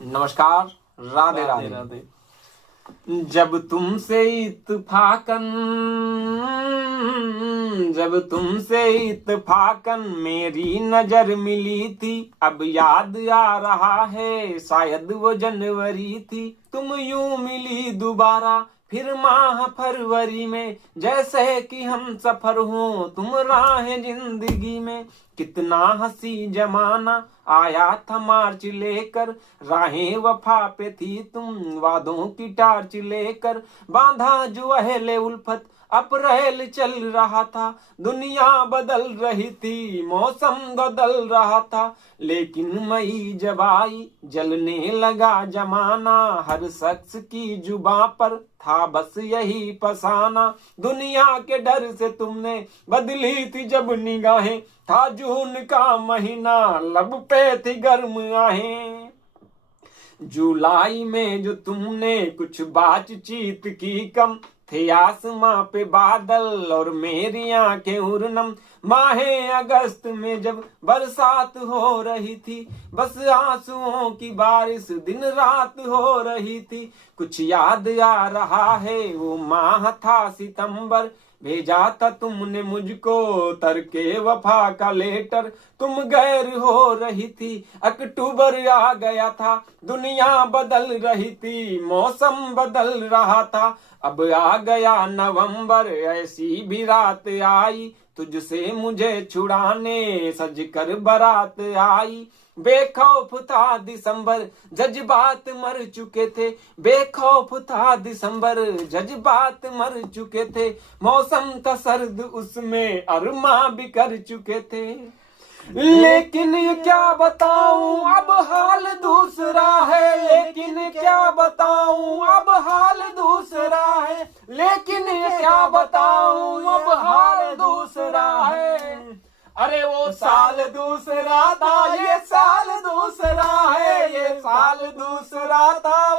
नमस्कार। राधे राधे राधे। जब तुमसे इत्तफाकन मेरी नजर मिली थी, अब याद आ रहा है शायद वो जनवरी थी। तुम यूं मिली दोबारा फिर माह फरवरी में, जैसे कि हम सफर हो तुम राह जिंदगी में। कितना हंसी जमाना आया था मार्च लेकर, राहें वफा पे थी तुम वादों की टार्च लेकर। बांधा जो अहले उल्फत अप्रैल चल रहा था, दुनिया बदल रही थी मौसम बदल रहा था। लेकिन मई जब आई जलने लगा जमाना, हर शख्स की जुबां पर था बस यही फसाना। दुनिया के डर से तुमने बदली थी जब निगाहें, था जून का महीना लब पे थी गर्म आहें। जुलाई में जो तुमने कुछ बातचीत की कम, थे आसमां पे बादल और मेरी आंखें उर्नम। माहे अगस्त में जब बरसात हो रही थी, बस आंसुओं की बारिश दिन रात हो रही थी। कुछ याद आ रहा है वो माह था सितंबर, भेजा था तुमने मुझको तरके वफा का लेटर। तुम गैर हो रही थी, अक्टूबर आ गया था, दुनिया बदल रही थी मौसम बदल रहा था। अब आ गया नवंबर, ऐसी भी रात आई, तुझसे मुझे छुड़ाने सज कर बारात आई। बेखौफ था दिसंबर जज्बात मर चुके थे, बेखौफ था दिसंबर जज्बात मर चुके थे। मौसम था सर्द उसमें अरमा बिखर चुके थे। लेकिन क्या बताऊं अब हाल दूसरा है, लेकिन क्या बताऊं अब हाल दूसरा है, लेकिन क्या बताऊं अब हाल दूसरा है। अरे वो साल दूसरा था ये साल दूसरा है, ये साल दूसरा था